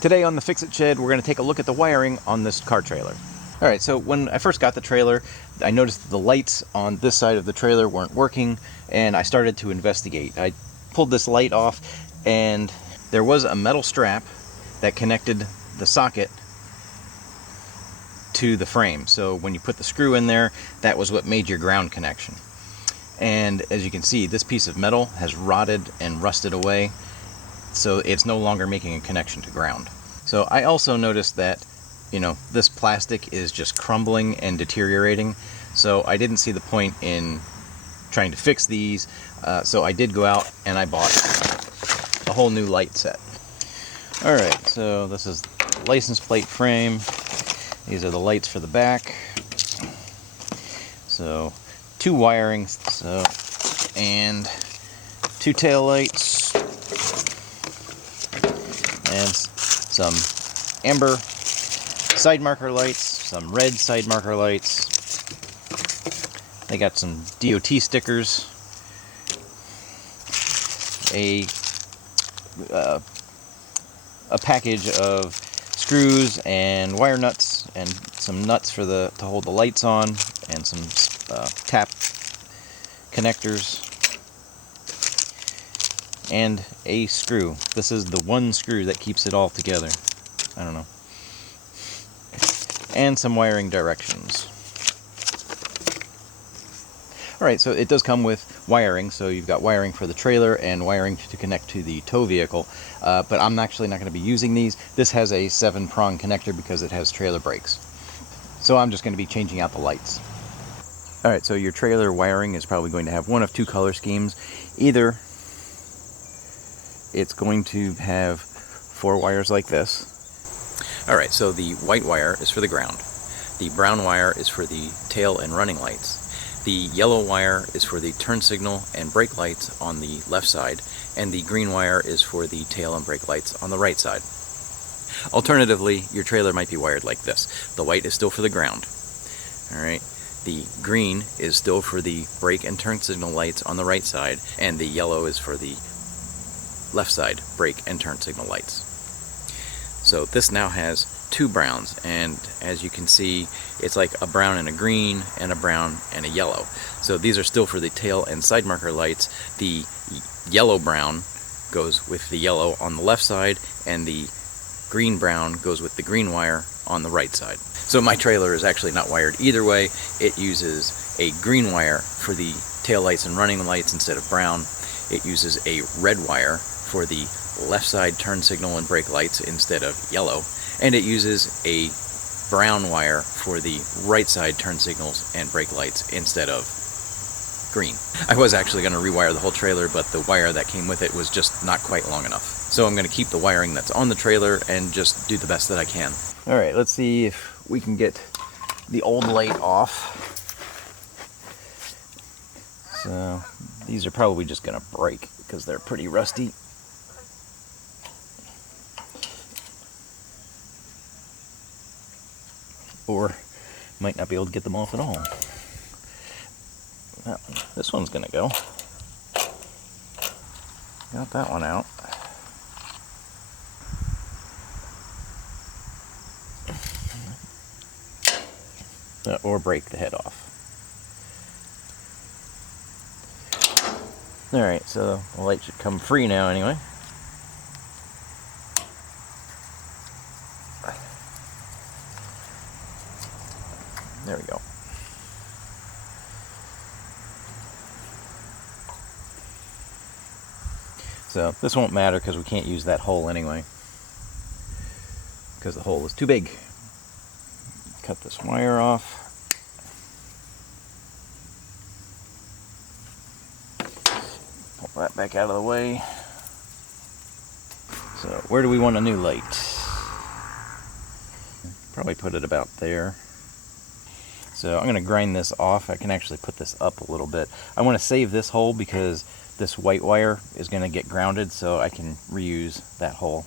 Today on the Fixit Shed, we're going to take a look at the wiring on this car trailer. Alright, so when I first got the trailer, I noticed that the lights on this side of the trailer weren't working, and I started to investigate. I pulled this light off, and there was a metal strap that connected the socket to the frame. So when you put the screw in there, that was what made your ground connection. And as you can see, this piece of metal has rotted and rusted away, so it's no longer making a connection to ground. So I also noticed that, this plastic is just crumbling and deteriorating, so I didn't see the point in trying to fix these, so I did go out and I bought a whole new light set. Alright, so this is the license plate frame. These are the lights for the back. So, two wirings, and two tail lights, and some amber side marker lights, some red side marker lights. They got some DOT stickers, a package of screws and wire nuts, and some nuts for to hold the lights on, and some tap connectors, and a screw. This is the one screw that keeps it all together. I don't know. And some wiring directions. Alright, so it does come with wiring, so you've got wiring for the trailer and wiring to connect to the tow vehicle, but I'm actually not going to be using these. This has a 7-prong connector because it has trailer brakes. So I'm just going to be changing out the lights. Alright, so your trailer wiring is probably going to have one of two color schemes. Either it's going to have 4 wires like this. Alright, so the white wire is for the ground. The brown wire is for the tail and running lights. The yellow wire is for the turn signal and brake lights on the left side, and the green wire is for the tail and brake lights on the right side. Alternatively, your trailer might be wired like this. The white is still for the ground. Alright, the green is still for the brake and turn signal lights on the right side, and the yellow is for the left side brake and turn signal lights. So this now has 2 browns, and as you can see, it's like a brown and a green and a brown and a yellow. So these are still for the tail and side marker lights. The yellow brown goes with the yellow on the left side, and the green brown goes with the green wire on the right side. So my trailer is actually not wired either way. It uses a green wire for the tail lights and running lights instead of brown. It uses a red wire for the left side turn signal and brake lights instead of yellow, and it uses a brown wire for the right side turn signals and brake lights instead of green. I was actually going to rewire the whole trailer, but the wire that came with it was just not quite long enough. So I'm going to keep the wiring that's on the trailer and just do the best that I can. Alright, let's see if we can get the old light off. So these are probably just going to break because they're pretty rusty. Or might not be able to get them off at all. This one's gonna go. Got that one out. Or break the head off. Alright, so the light should come free now anyway. There we go. So this won't matter because we can't use that hole anyway, because the hole is too big. Cut this wire off. Pull that back out of the way. So where do we want a new light? Probably put it about there. So I'm going to grind this off. I can actually put this up a little bit. I want to save this hole because this white wire is going to get grounded, so I can reuse that hole.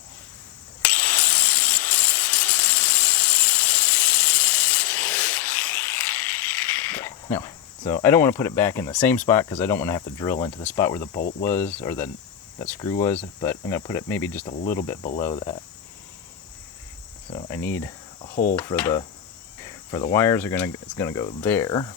Now, so I don't want to put it back in the same spot because I don't want to have to drill into the spot where the bolt was or that screw was, but I'm going to put it maybe just a little bit below that. I need a hole for the wires. It's gonna go there.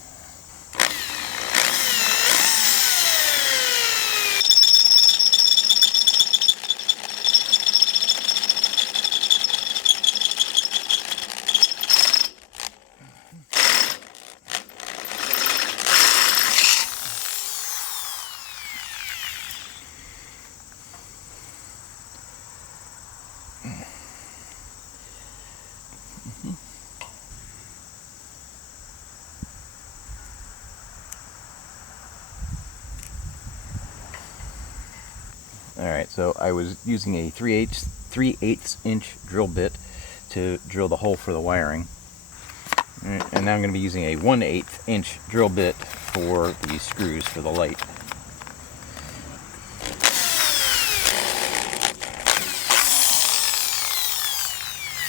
Alright, so I was using a 3/8 inch drill bit to drill the hole for the wiring. And now I'm going to be using a 1/8 inch drill bit for the screws for the light.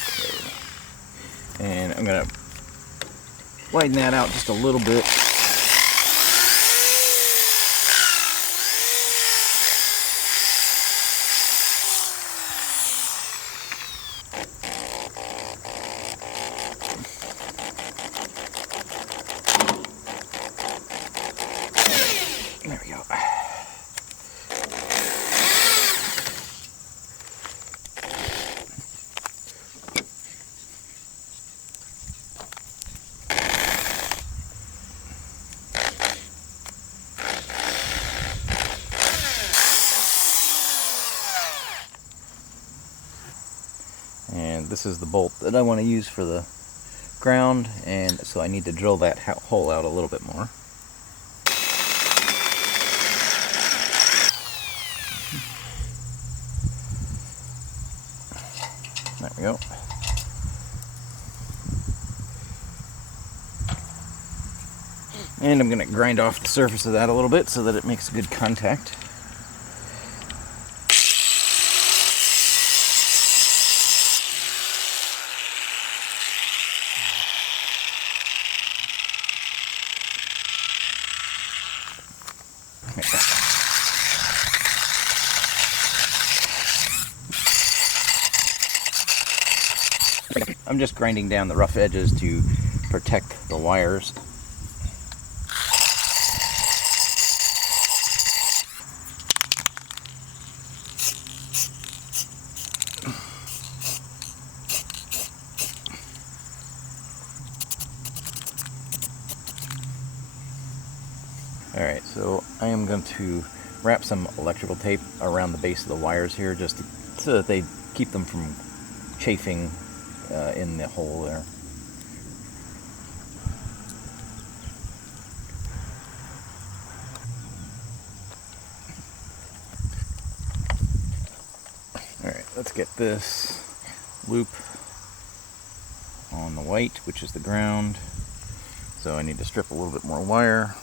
Okay. And I'm going to widen that out just a little bit. There we go. And this is the bolt that I want to use for the ground, and so I need to drill that hole out a little bit more. There we go. And I'm going to grind off the surface of that a little bit so that it makes good contact. I'm just grinding down the rough edges to protect the wires. Alright, so I am going to wrap some electrical tape around the base of the wires here just so that they keep them from chafing in the hole there. Alright, let's get this loop on the white, which is the ground. So I need to strip a little bit more wire.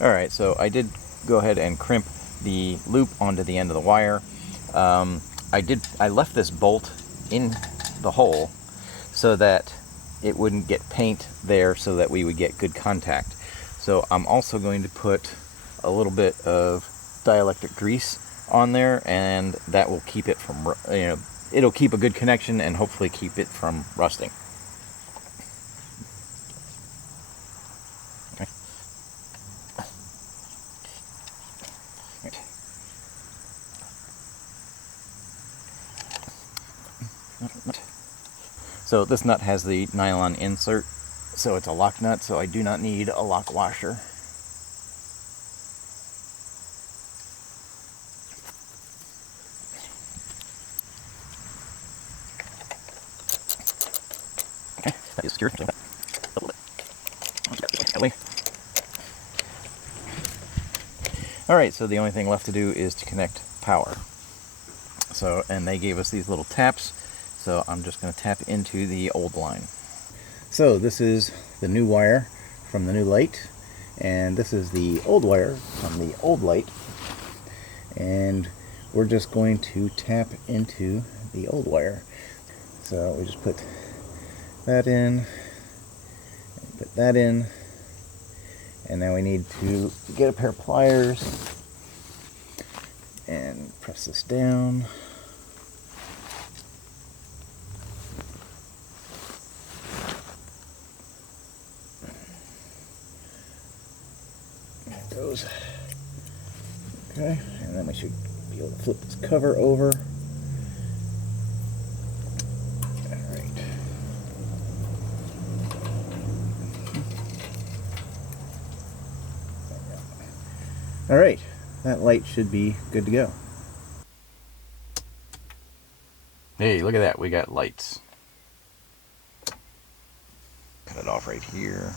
Alright, so I did go ahead and crimp the loop onto the end of the wire. I left this bolt in the hole so that it wouldn't get paint there, so that we would get good contact. So I'm also going to put a little bit of dielectric grease on there, and that will keep it from, it'll keep a good connection and hopefully keep it from rusting. So this nut has the nylon insert, so it's a lock nut, so I do not need a lock washer. Okay, that is secured. Alright, so the only thing left to do is to connect power. So, and they gave us these little taps, so I'm just going to tap into the old line. So this is the new wire from the new light, and this is the old wire from the old light, and we're just going to tap into the old wire. So we just put that in, and put that in, and now we need to get a pair of pliers and and press this down. There it goes. Okay, and then we should be able to flip this cover over. Alright. Alright, that light should be good to go. Hey, look at that, we got lights. Cut it off right here.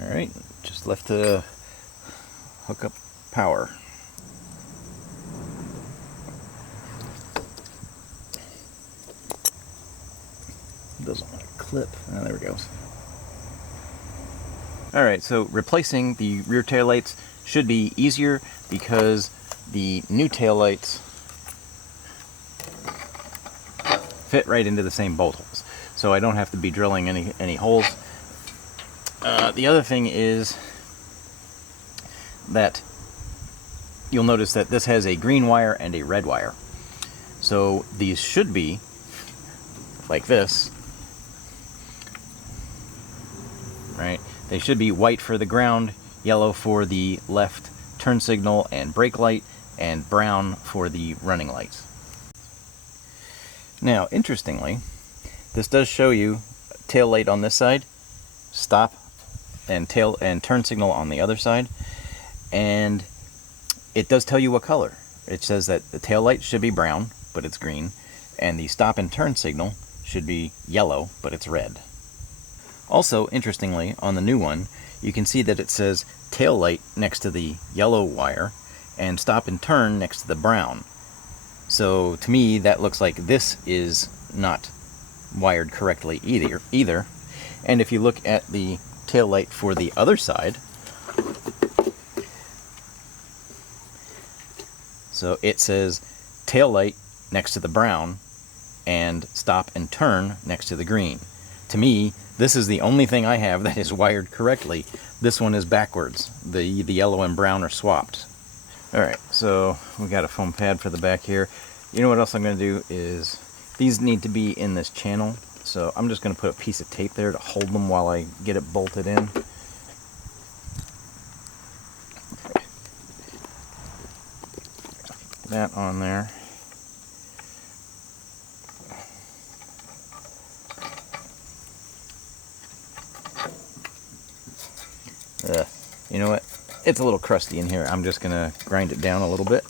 Alright, just left to hook up power. Doesn't want to clip. Oh, there it goes. Alright, so replacing the rear tail lights should be easier because the new tail lights fit right into the same bolt holes. So I don't have to be drilling any holes. The other thing is that you'll notice that this has a green wire and a red wire. So these should be like this, right? They should be white for the ground, yellow for the left turn signal and brake light, and brown for the running lights. Now, interestingly, this does show you tail light on this side, stop and tail and turn signal on the other side, and it does tell you what color. It says that the tail light should be brown, but it's green, and the stop and turn signal should be yellow, but it's red. Also, interestingly, on the new one, you can see that it says tail light next to the yellow wire and stop and turn next to the brown. So to me, that looks like this is not wired correctly either. And if you look at the tail light for the other side, so it says tail light next to the brown and stop and turn next to the green. To me, this is the only thing I have that is wired correctly. This one is backwards. The yellow and brown are swapped. Alright, so we got a foam pad for the back here. You know what else I'm going to do is, these need to be in this channel, so I'm just going to put a piece of tape there to hold them while I get it bolted in. That on there. You know what? It's a little crusty in here. I'm just going to grind it down a little bit.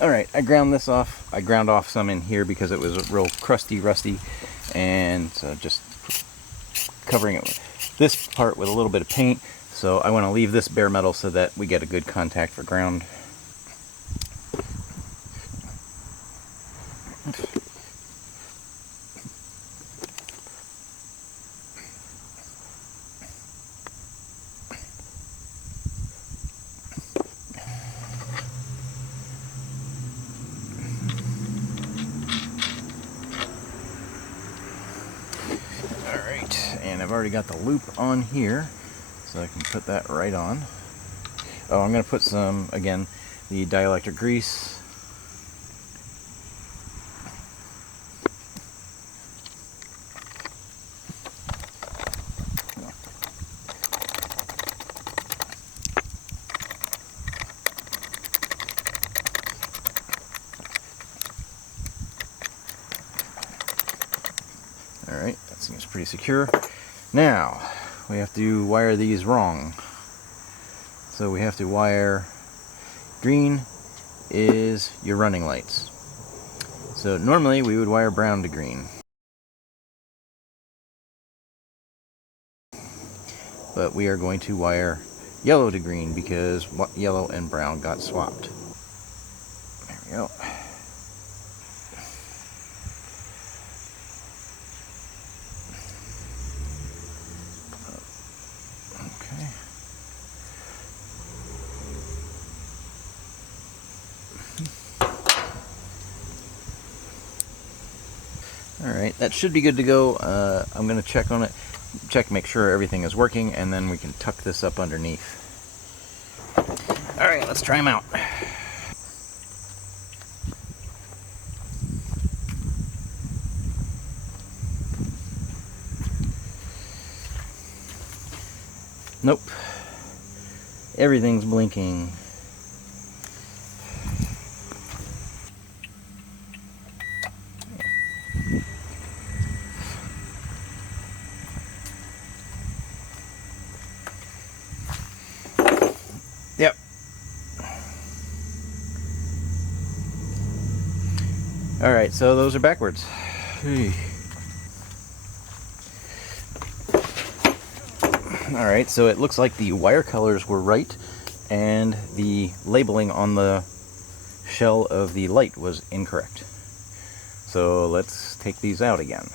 Alright, I ground this off. I ground off some in here because it was real crusty, rusty, and so just covering it with this part with a little bit of paint. So I want to leave this bare metal so that we get a good contact for ground. And I've already got the loop on here, so I can put that right on. Oh, I'm going to put some, again, the dielectric grease. That seems pretty secure. Now, we have to wire these wrong. So we have to wire green is your running lights. So normally we would wire brown to green. But we are going to wire yellow to green because yellow and brown got swapped. There we go. Okay. Alright, that should be good to go. I'm going to check on it, make sure everything is working, and then we can tuck this up underneath. Alright, let's try them out. Nope. Everything's blinking. Yep. Alright, so those are backwards. Alright, so it looks like the wire colors were right, and the labeling on the shell of the light was incorrect. So let's take these out again.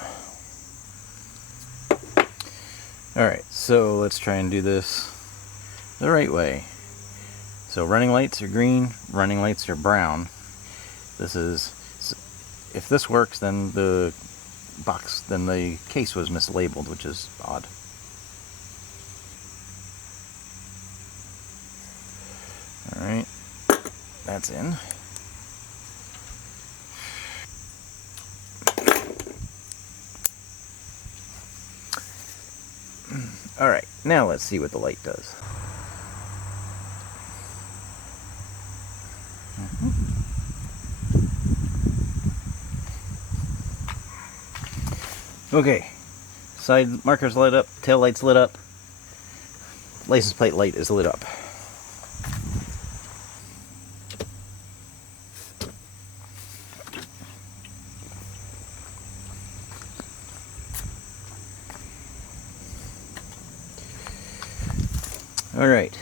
Alright, so let's try and do this the right way. So running lights are green, running lights are brown. This is, if this works, then the case was mislabeled, which is odd. Alright, that's in. Alright, now let's see what the light does. Okay, side markers lit up, tail lights lit up, license plate light is lit up. Alright,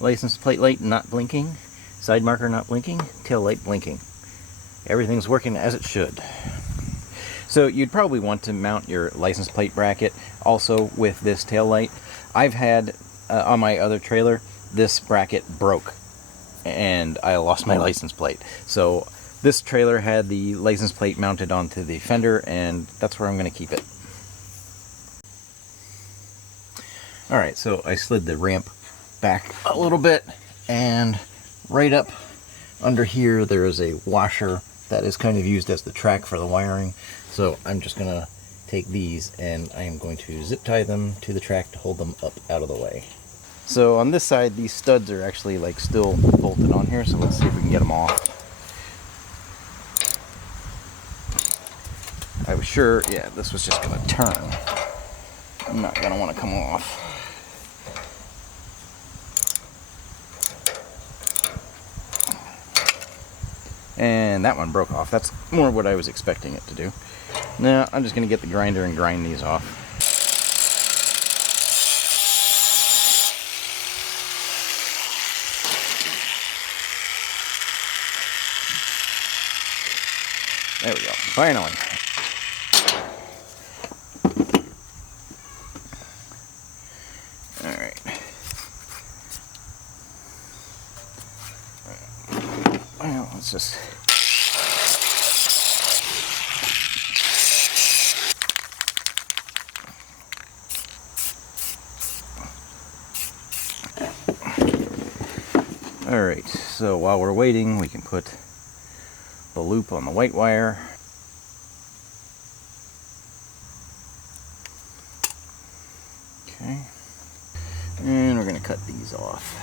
license plate light not blinking, side marker not blinking, tail light blinking. Everything's working as it should. So you'd probably want to mount your license plate bracket also with this tail light. I've had, on my other trailer, this bracket broke and I lost my license plate. So this trailer had the license plate mounted onto the fender, and that's where I'm going to keep it. Alright, so I slid the ramp back a little bit, and right up under here there is a washer that is kind of used as the track for the wiring. So I'm just going to take these and I am going to zip tie them to the track to hold them up out of the way. So on this side, these studs are actually like still bolted on here, so let's see if we can get them off. I was sure, yeah, this was just going to turn. I'm not going to want to come off. And that one broke off. That's more what I was expecting it to do. Now I'm just going to get the grinder and grind these off. There we go. Finally. Alright. Well, let's just... Alright, so while we're waiting, we can put the loop on the white wire. Okay. And we're going to cut these off.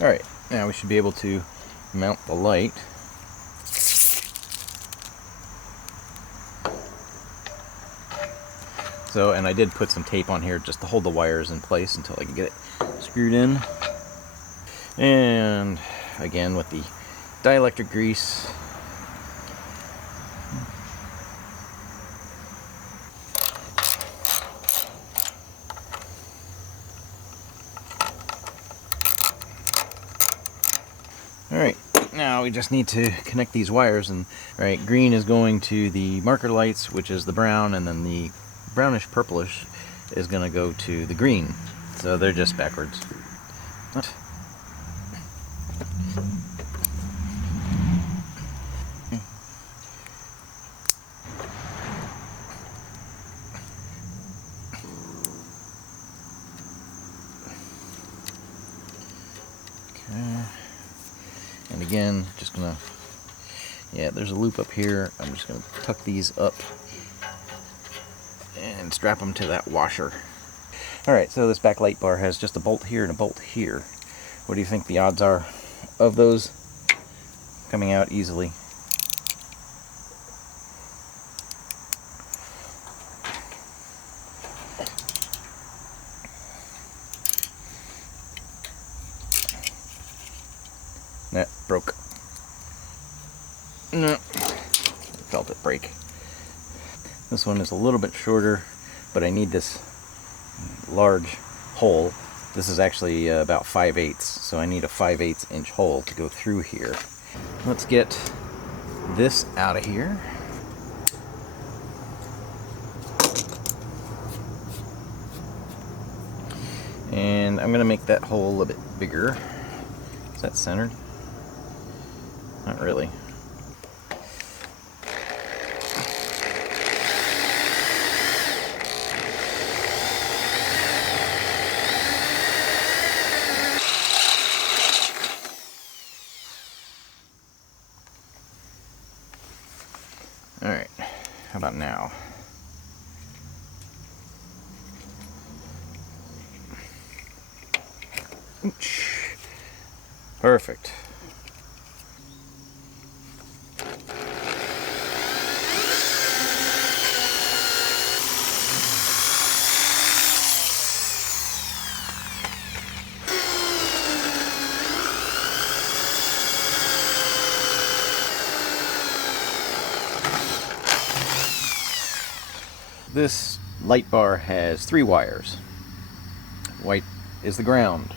Alright, now we should be able to mount the light. So, and I did put some tape on here just to hold the wires in place until I could get it screwed in. And again with the dielectric grease. Alright, now we just need to connect these wires, and right, green is going to the marker lights, which is the brown, and then the brownish purplish is going to go to the green. So they're just backwards. What? Okay. And again, just gonna, yeah, there's a loop up here. I'm just gonna tuck these up and strap them to that washer. All right, so this back light bar has just a bolt here and a bolt here. What do you think the odds are of those coming out easily? That broke. No, felt it break. This one is a little bit shorter, but I need this large hole. This is actually about 5/8, so I need a 5/8 inch hole to go through here. Let's get this out of here. And I'm gonna make that hole a little bit bigger. Is that centered? Not really. All right, how about now? Perfect. This light bar has 3 wires. White is the ground,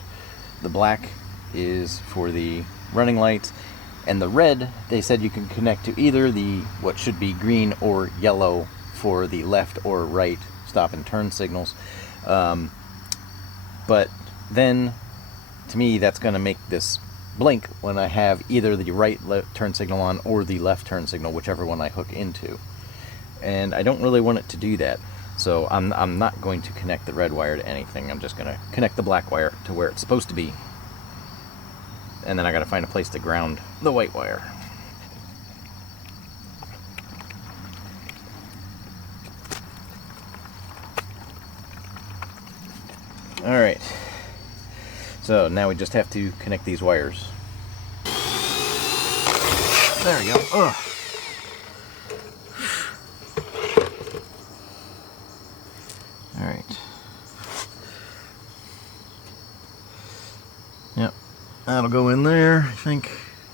the black is for the running lights, and the red, they said you can connect to either the what should be green or yellow for the left or right stop and turn signals. But then, to me, that's going to make this blink when I have either the right turn signal on or the left turn signal, whichever one I hook into. And I don't really want it to do that, so I'm not going to connect the red wire to anything. I'm just going to connect the black wire to where it's supposed to be, and then I got to find a place to ground the white wire. Alright, so now we just have to connect these wires. There we go. Ugh. Alright. Yep, that'll go in there, I think.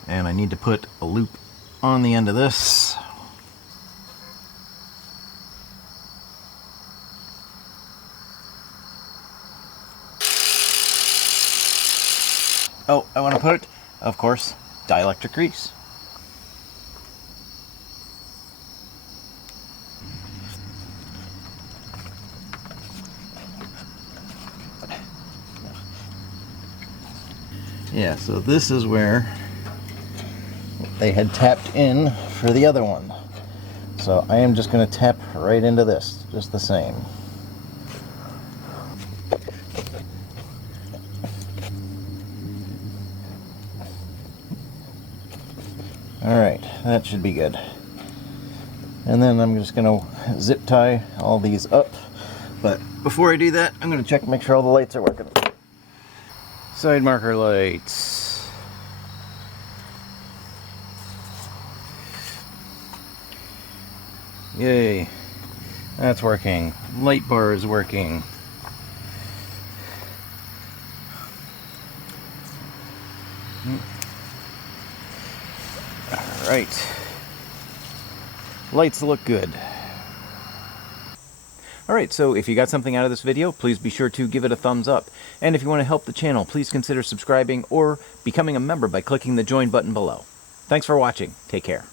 And I need to put a loop on the end of this. Oh, I want to put, of course, dielectric grease. Yeah, so this is where they had tapped in for the other one. So I am just going to tap right into this, just the same. Alright, that should be good. And then I'm just going to zip tie all these up. But before I do that, I'm going to check and make sure all the lights are working. Side marker lights. Yay. That's working. Light bar is working. All right. Lights look good. Alright, so if you got something out of this video, please be sure to give it a thumbs up. And if you want to help the channel, please consider subscribing or becoming a member by clicking the join button below. Thanks for watching. Take care.